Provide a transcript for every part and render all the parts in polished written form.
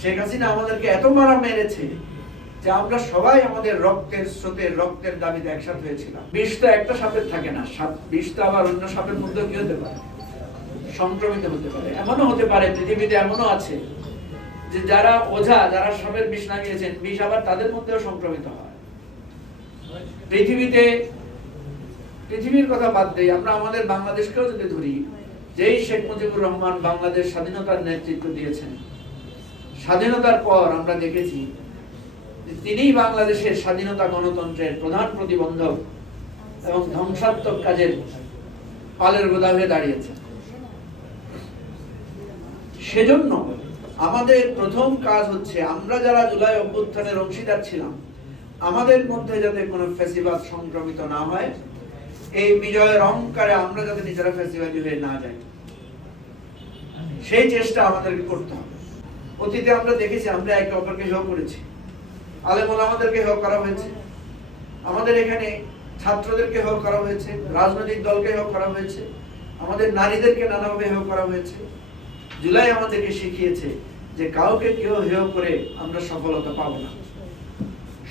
শেখ হাসিনা আমাদেরকে এত মারা মেরেছে যে আমরা সবাই আমাদের রক্তের স্রোতে রক্তের দাবিতে একসাথে হয়েছিলাম। বিষ তো একটা সাপের থাকে না, বিষ তো আবার অন্য সাপের মধ্যে কি হতে পারে, সংক্রমিত হতে পারে। এমনও হতে পারে, পৃথিবীতে এমনও আছে যে যারা ওঝা, যারা সাপের বিষ নামিয়েছেন, বিষ আবার তাদের মধ্যেও সংক্রমিত হয়। পৃথিবীর কথা বাদ দেই, আমরা আমাদের বাংলাদেশকেও যদি ধরি, যেই শেখ মুজিবুর রহমান বাংলাদেশ স্বাধীনতার নেতৃত্ব দিয়েছেন, স্বাধীনতার পর আমরা দেখেছি তিনিই বাংলাদেশের স্বাধীনতা গণতন্ত্রের প্রধান প্রতিবন্ধক এবং ধ্বংসাত্মক কাজের পালের গোদা হয়ে দাঁড়িয়েছেন। সেজন্য আমাদের প্রথম কাজ হচ্ছে, আমরা যারা জুলাই অভ্যুত্থানের অংশীদার ছিলাম, আমাদের মধ্যে যাতে কোনো ফ্যাসিবাদ সংক্রমিত না হয়, এই বিজয়ের অহংকারে আমরা যাতে নিজেরা ফ্যাসিবাদী হয়ে না যাই, সেই চেষ্টা আমাদেরকে করতে হবে। অতীতে আমরা দেখেছি আমরা একে অপরকে হেয় করেছি, আলেম ওলামাদেরকে হেয় করা হয়েছে, আমাদের এখানে ছাত্রদেরকে হেয় করা হয়েছে, রাজনৈতিক দলকে হেয় করা হয়েছে, আমাদের নারীদেরকে নানাভাবে হেয় করা হয়েছে। জুলাই আমাদেরকে শিখিয়েছে যে কাউকে কেউ হেয় করে আমরা সফলতা পাবো না,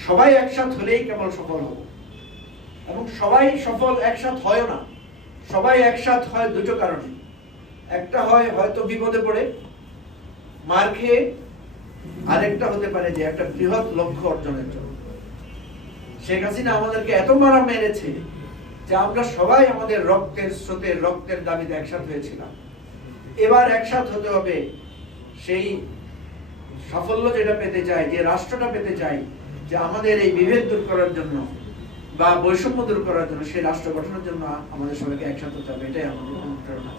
সবাই একসাথ হলেই কেবল সফল হব। এবং সবাই সফল একসাথ হয় না, সবাই একসাথ হয় দুটো কারণে। একটা হয় হয়তো বিপদে পড়ে মার খেয়ে, আরেকটা হতে পারে যে একটা বৃহৎ লক্ষ্য অর্জনের জন্য। শেখ হাসিনা আমাদেরকে এত মারা মেরেছে যে আমরা সবাই আমাদের রক্তের স্রোতে রক্তের দাবিতে একসাথ হয়েছিলাম। এবার একসাথ হতে হবে সেই সাফল্য যেটা পেতে চাই, যে রাষ্ট্রটা পেতে চাই, যে আমাদের এই বিভেদ দূর করার জন্য বা বৈষম্য দূর করার জন্য, সেই রাষ্ট্র গঠনের জন্য আমাদের সবাইকে একসাথে হতে হবে। এটাই আমাদের অনুপ্রেরণা।